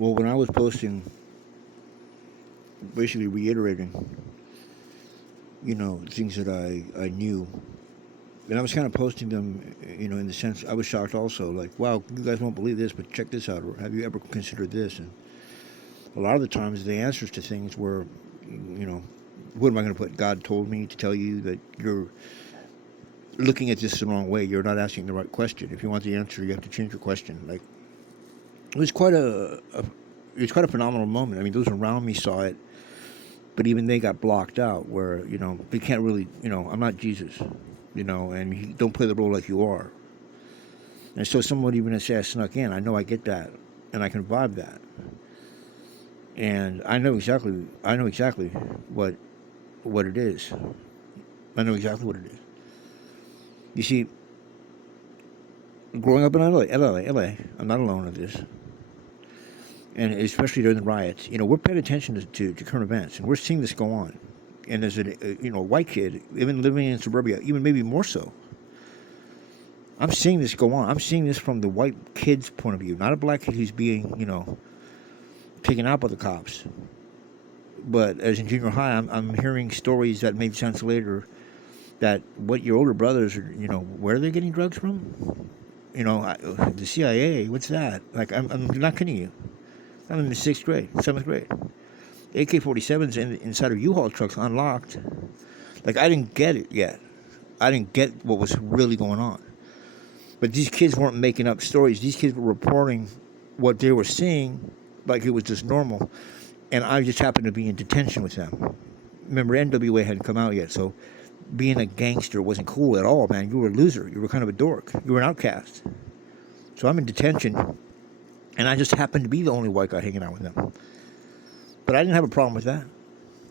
Well, when I was posting, basically reiterating, things that I knew, and I was kind of posting them, in the sense I was shocked also, like, wow, you guys won't believe this, but check this out, or have you ever considered this? And a lot of the times, the answers to things were, you know, what am I going to put? God told me to tell you that you're looking at this the wrong way. You're not asking the right question. If you want the answer, you have to change your question. Like, it was it was quite a phenomenal moment. I mean, those around me saw it, but even they got blocked out. Where they can't really, I'm not Jesus, and don't play the role like you are. And so, someone even to say I snuck in, I know I get that, and I can vibe that, and I know exactly what it is. I know exactly what it is. You see, growing up in LA, I'm not alone in this, and especially during the riots, we're paying attention to current events, and we're seeing this go on. And as a white kid, even living in suburbia, even maybe more so, I'm seeing this go on. I'm seeing this from the white kid's point of view, not a black kid who's being, taken out by the cops. But as in junior high, I'm hearing stories that made sense later that what your older brothers are, where are they getting drugs from? The CIA, what's that? Like, I'm not kidding you. I'm in the sixth grade, seventh grade. AK-47s inside of U-Haul trucks unlocked. Like, I didn't get it yet. I didn't get what was really going on. But these kids weren't making up stories. These kids were reporting what they were seeing like it was just normal. And I just happened to be in detention with them. Remember, NWA hadn't come out yet, so being a gangster wasn't cool at all, man. You were a loser. You were kind of a dork. You were an outcast. So I'm in detention, and I just happened to be the only white guy hanging out with them. But I didn't have a problem with that.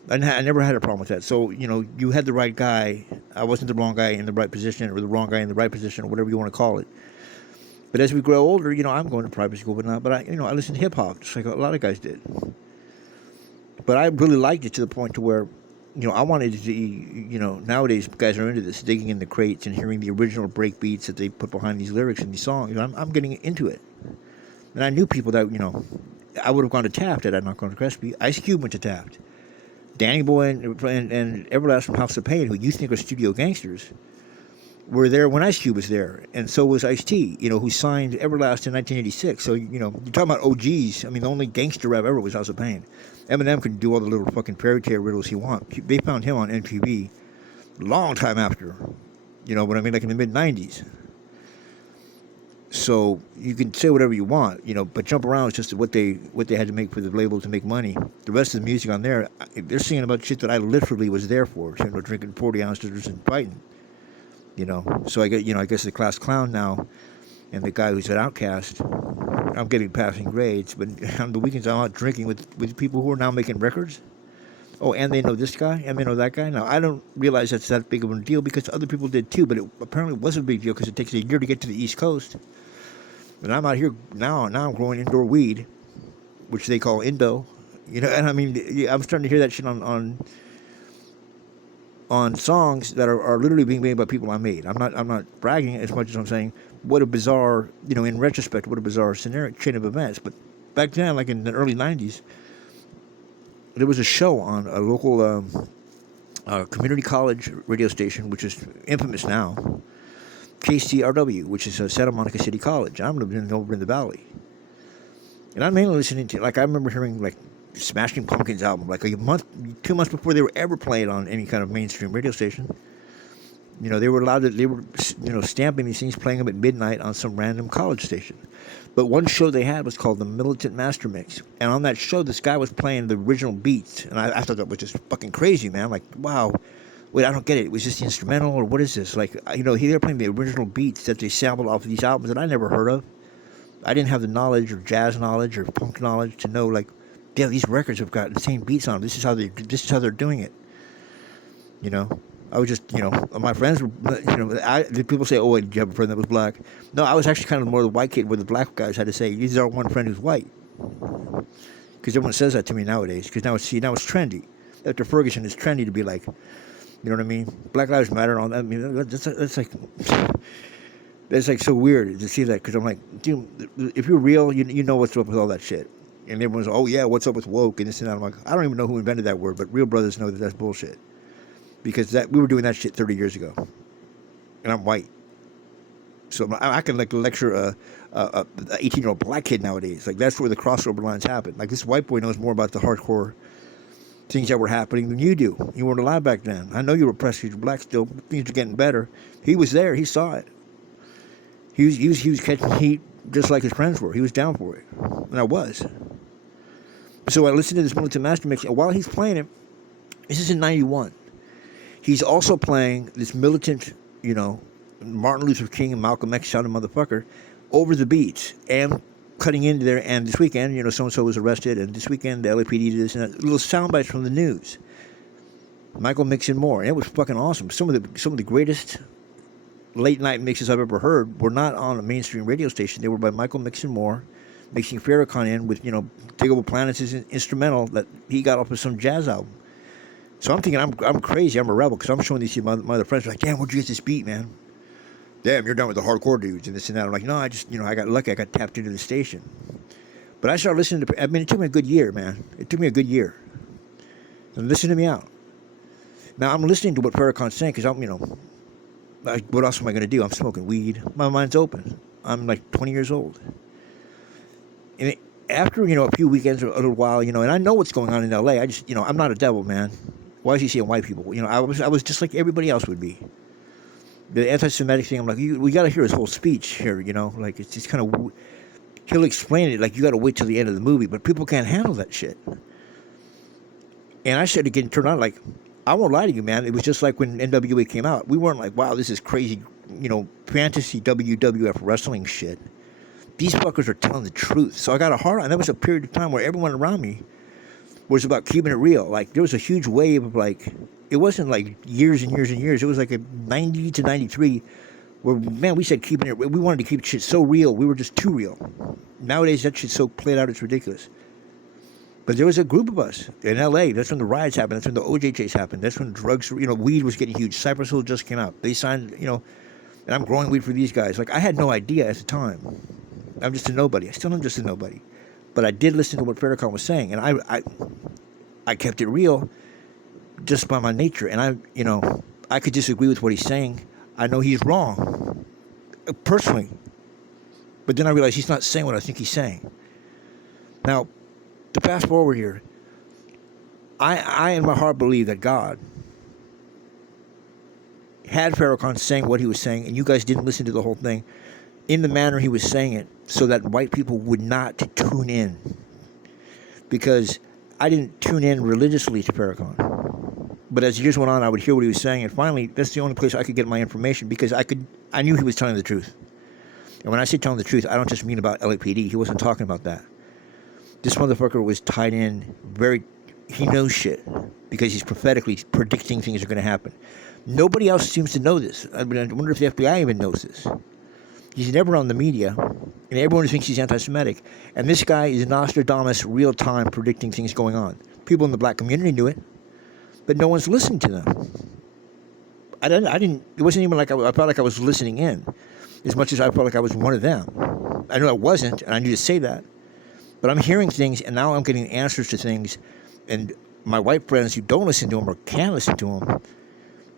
I never had a problem with that. So, you had the right guy. I wasn't the wrong guy in the right position, or the wrong guy in the right position, or whatever you want to call it. But as we grow older, I'm going to private school, but I listen to hip hop, just like a lot of guys did. But I really liked it to the point to where, I wanted to, nowadays guys are into this, digging in the crates and hearing the original break beats that they put behind these lyrics and these songs. I'm getting into it. And I knew people that, I would have gone to Taft had I not gone to Crespi. Ice Cube went to Taft. Danny Boy and Everlast from House of Pain, who you think are studio gangsters, were there when Ice Cube was there. And so was Ice-T, who signed Everlast in 1986. So, you're talking about OGs. I mean, the only gangster rap ever was House of Pain. Eminem could do all the little fucking fairy tale riddles he wants. They found him on MTV a long time after. You know what I mean? Like in the mid-90s. So you can say whatever you want, but Jump Around is just what they had to make for the label to make money. The rest of the music on there, they're singing about shit that I literally was there for, drinking 40 ounces and fighting. So I guess the class clown now, and the guy who's an outcast, I'm getting passing grades, but on the weekends I'm out drinking with people who are now making records. Oh, and they know this guy, and they know that guy. Now, I don't realize that's that big of a deal because other people did too, but it apparently was a big deal because it takes a year to get to the East Coast. And I'm out here now I'm growing indoor weed, which they call Indo. And I mean, I'm starting to hear that shit on songs that are literally being made by people I made. I'm not bragging as much as I'm saying what a bizarre, in retrospect, what a bizarre scenario, chain of events. But back then, like in the early 90s, there was a show on a local community college radio station, which is infamous now, KCRW, which is Santa Monica City College. I'm living over in the Valley. And I'm mainly listening to, like, I remember hearing, like, Smashing Pumpkins album, like 2 months before they were ever played on any kind of mainstream radio station. They were stamping these things, playing them at midnight on some random college station. But one show they had was called the Militant Master Mix. And on that show, this guy was playing the original beats. And I thought that was just fucking crazy, man. Like, wow. Wait, I don't get it. It was just the instrumental, or what is this? Like, they were playing the original beats that they sampled off of these albums that I never heard of. I didn't have the knowledge, or jazz knowledge, or punk knowledge to know, like, yeah, these records have got the same beats on them. This is how they're doing it. I was just, my friends were, people say, oh, wait, did you have a friend that was black? No, I was actually kind of more the white kid where the black guys had to say, these are one friend who's white. Because everyone says that to me nowadays. Because now it's trendy. After Ferguson, it's trendy to be like, you know what I mean? Black Lives Matter and all that. I mean, that's like so weird to see that. Because I'm like, dude, if you're real, you know what's up with all that shit. And everyone's, oh yeah, what's up with woke and this and that. I'm like, I don't even know who invented that word, but real brothers know that that's bullshit. Because we were doing that shit 30 years ago, and I'm white, so I can like lecture a 18-year-old black kid nowadays. Like that's where the crossover lines happen. Like this white boy knows more about the hardcore things that were happening than you do. You weren't alive back then. I know you were oppressed because you're black still. But things are getting better. He was there. He saw it. He was catching heat just like his friends were. He was down for it, and I was. So I listened to this Militant Master Mix, and while he's playing it, this is in '91. He's also playing this militant, Martin Luther King and Malcolm X sounding motherfucker over the beats and cutting into there. And this weekend, so-and-so was arrested, and this weekend the LAPD did this and that. Little sound bites from the news. Michael mixing more. And it was fucking awesome. Some of the greatest late night mixes I've ever heard were not on a mainstream radio station. They were by Michael Mixon Moore, mixing Farrakhan in with, Diggable Planets is an instrumental that he got off of some jazz album. So I'm thinking I'm crazy. I'm a rebel because I'm showing these to my other friends. Like, damn, where'd you get this beat, man? Damn, you're done with the hardcore dudes and this and that. I'm like, no, I just, I got lucky. I got tapped into the station. But I started listening to, it took me a good year, man. It took me a good year. And listen to me out. Now, I'm listening to what Farrakhan's saying because I'm, what else am I going to do? I'm smoking weed. My mind's open. I'm like 20 years old. And after, a few weekends or a little while, and I know what's going on in L.A., I just, I'm not a devil, man. Why is he seeing white people? I was just like everybody else would be. The anti-Semitic thing, I'm like, we got to hear his whole speech here, like it's just kind of, he'll explain it like you got to wait till the end of the movie, but people can't handle that shit. And I started getting turned on, like, I won't lie to you, man. It was just like when NWA came out. We weren't like, wow, this is crazy, fantasy WWF wrestling shit. These fuckers are telling the truth. So I got a hard on. That was a period of time where everyone around me was about keeping it real. Like, there was a huge wave of, like, it wasn't like years and years and years. It was like a 90 to 93 where, man, we said keeping it real. We wanted to keep shit so real. We were just too real. Nowadays, that shit's so played out, it's ridiculous. But there was a group of us in L.A. That's when the riots happened. That's when the OJ chase happened. That's when drugs, weed was getting huge. Cypress Hill just came out. They signed, and I'm growing weed for these guys. Like, I had no idea at the time. I'm just a nobody. I still am just a nobody. But I did listen to what Farrakhan was saying, and I kept it real just by my nature. And I could disagree with what he's saying. I know he's wrong, personally. But then I realized he's not saying what I think he's saying. Now, to fast forward here, I in my heart believe that God had Farrakhan saying what he was saying, and you guys didn't listen to the whole thing in the manner he was saying it, so that white people would not tune in. Because I didn't tune in religiously to Farrakhan. But as years went on, I would hear what he was saying, and finally, that's the only place I could get my information, because I knew he was telling the truth. And when I say telling the truth, I don't just mean about LAPD. He wasn't talking about that. This motherfucker was tied in he knows shit, because he's prophetically predicting things are going to happen. Nobody else seems to know this. I wonder if the FBI even knows this. He's never on the media, and everyone thinks he's anti-Semitic. And this guy is Nostradamus, real-time, predicting things going on. People in the black community knew it, but no one's listened to them. I didn't. It wasn't even like I felt like I was listening in, as much as I felt like I was one of them. I knew I wasn't, and I knew to say that. But I'm hearing things, and now I'm getting answers to things. And my white friends who don't listen to him or can't listen to him,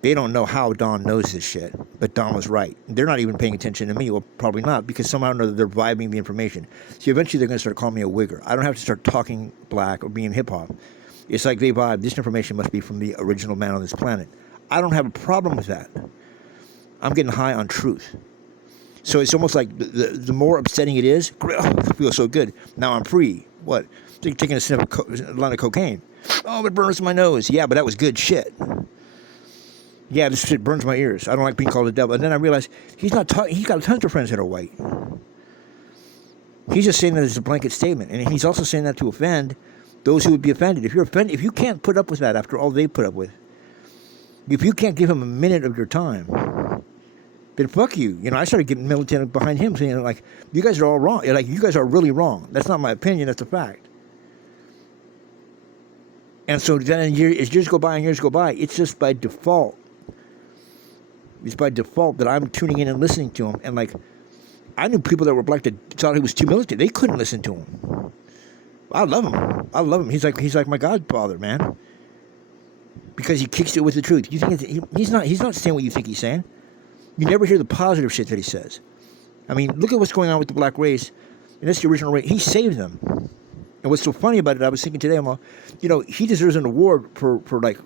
they don't know how Don knows this shit. But Don was right. They're not even paying attention to me. Well, probably not, because somehow or another they're vibing the information. So eventually they're going to start calling me a wigger. I don't have to start talking black or being hip-hop. It's like they vibe, this information must be from the original man on this planet. I don't have a problem with that. I'm getting high on truth. So it's almost like the more upsetting it is, it feels so good. Now I'm free. What? Taking a sniff of a line of cocaine. Oh, it burns my nose. Yeah, but that was good shit. Yeah, this shit burns my ears. I don't like being called a devil. And then I realized he's not talking. He's got tons of friends that are white. He's just saying that as a blanket statement, and he's also saying that to offend those who would be offended. If you're offended, if you can't put up with that after all they put up with, if you can't give him a minute of your time, then fuck you. I started getting militant behind him, saying, like, you guys are all wrong. Like, you guys are really wrong. That's not my opinion. That's a fact. And so then as years go by and years go by, it's just by default. It's by default that I'm tuning in and listening to him. And, like, I knew people that were black that thought he was too militant. They couldn't listen to him. I love him. I love him. He's like my godfather, man. Because he kicks it with the truth. You think he's not saying what you think he's saying. You never hear the positive shit that he says. I mean, look at what's going on with the black race, and that's the original race. He saved them. And what's so funny about it, I was thinking today, I'm all, he deserves an award for like,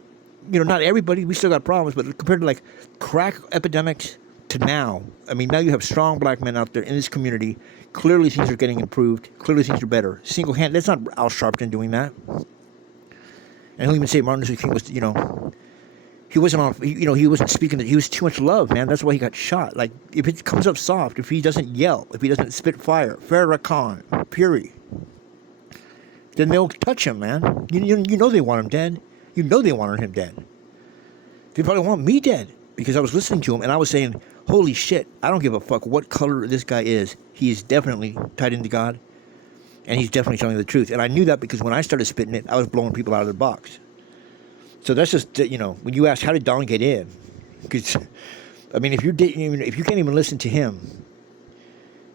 not everybody. We still got problems, but compared to like crack epidemics to now, I mean, now you have strong black men out there in this community. Clearly, things are getting improved. Clearly, things are better. Single hand. That's not Al Sharpton doing that. And he'll even say Martin Luther King was, he wasn't on, he wasn't speaking. He was too much love, man. That's why he got shot. Like, if it comes up soft, if he doesn't yell, if he doesn't spit fire, Farrakhan, Fury, then they'll touch him, man. You know they want him dead. You know they wanted him dead. They probably want me dead because I was listening to him and I was saying, holy shit, I don't give a fuck what color this guy is. He is definitely tied into God, and he's definitely telling the truth. And I knew that because when I started spitting it, I was blowing people out of their box. So that's just, when you ask how did Don get in, because I mean, if you can't even listen to him,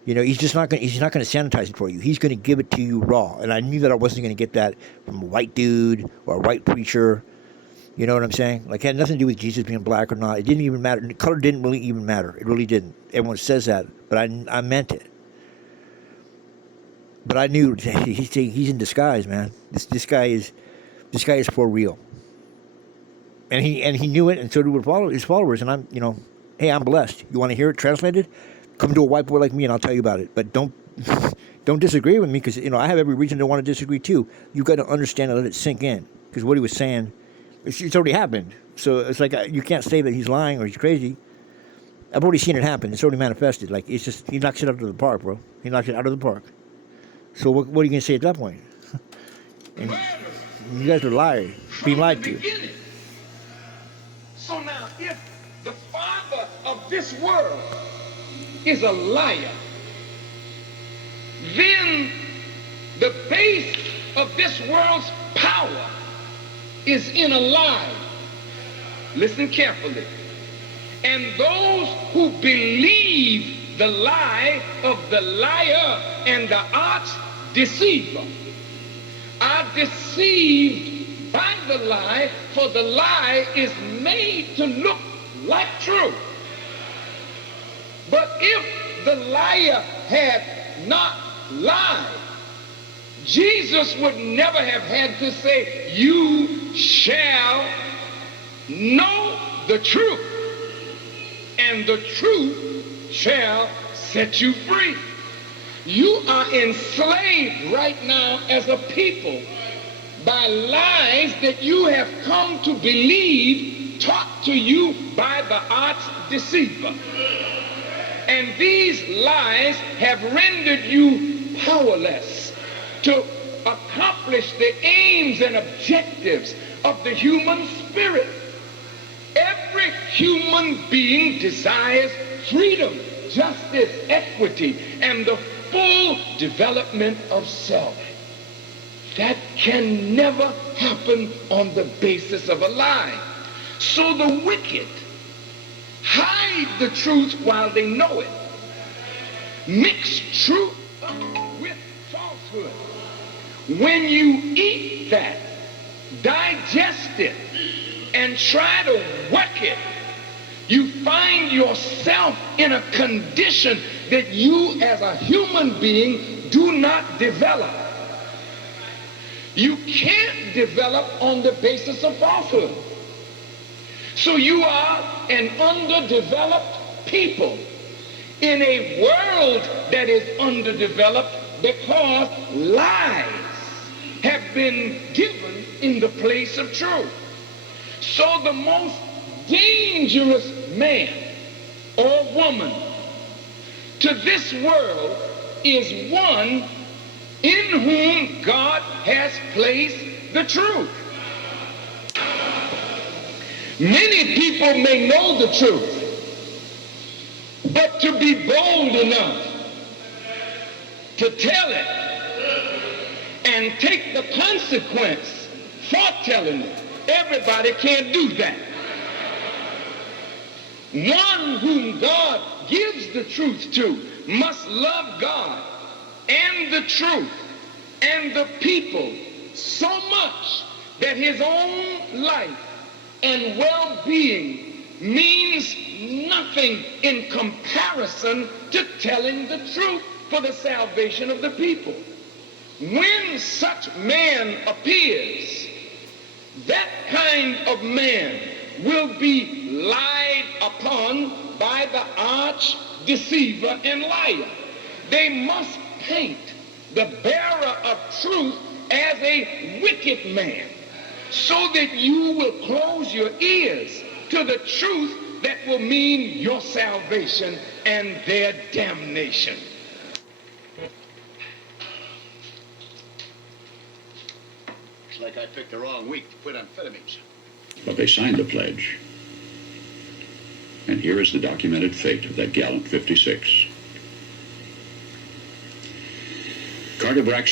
he's not going to sanitize it for you. He's going to give it to you raw. And I knew that I wasn't going to get that from a white dude or a white preacher. You know what I'm saying? Like, it had nothing to do with Jesus being black or not. It didn't even matter. The color didn't really even matter. It really didn't. Everyone says that, but I meant it. But I knew he's in disguise, man. This guy is for real. And he knew it, and so did his followers. And I'm, hey, I'm blessed. You want to hear it translated? Come to a white boy like me, and I'll tell you about it. But don't disagree with me, because I have every reason to want to disagree too. You got to understand and let it sink in, because what he was saying, it's already happened. So it's like you can't say that he's lying or he's crazy. I've already seen it happen. It's already manifested. Like, it's just he knocks it out of the park, bro. He knocks it out of the park. So what are you gonna say at that point? And you guys are lying, being lied to. So now, if the father of this world is a liar, then the base of this world's power is in a lie. Listen carefully. And those who believe the lie of the liar and the arch deceiver are deceived by the lie, for the lie is made to look like truth. But if the liar had not lied, Jesus would never have had to say, you shall know the truth, and the truth shall set you free. You are enslaved right now as a people by lies that you have come to believe, taught to you by the arch deceiver. And these lies have rendered you powerless to accomplish the aims and objectives of the human spirit. Every human being desires freedom, justice, equity, and the full development of self. That can never happen on the basis of a lie. So the wicked hide the truth while they know it. Mix truth up with falsehood. When you eat that, digest it, and try to work it, you find yourself in a condition that you as a human being do not develop. You can't develop on the basis of falsehood. So you are an underdeveloped people in a world that is underdeveloped because lies have been given in the place of truth. So the most dangerous man or woman to this world is one in whom God has placed the truth. Many people may know the truth, but to be bold enough to tell it and take the consequence for telling it, everybody can't do that. One whom God gives the truth to must love God and the truth and the people so much that his own life and well-being means nothing in comparison to telling the truth for the salvation of the people. When such man appears, that kind of man will be lied upon by the arch deceiver and liar. They must paint the bearer of truth as a wicked man, so that you will close your ears to the truth that will mean your salvation and their damnation. Looks like I picked the wrong week to quit amphetamines. But they signed the pledge. And here is the documented fate of that gallant 56. Carter Braxton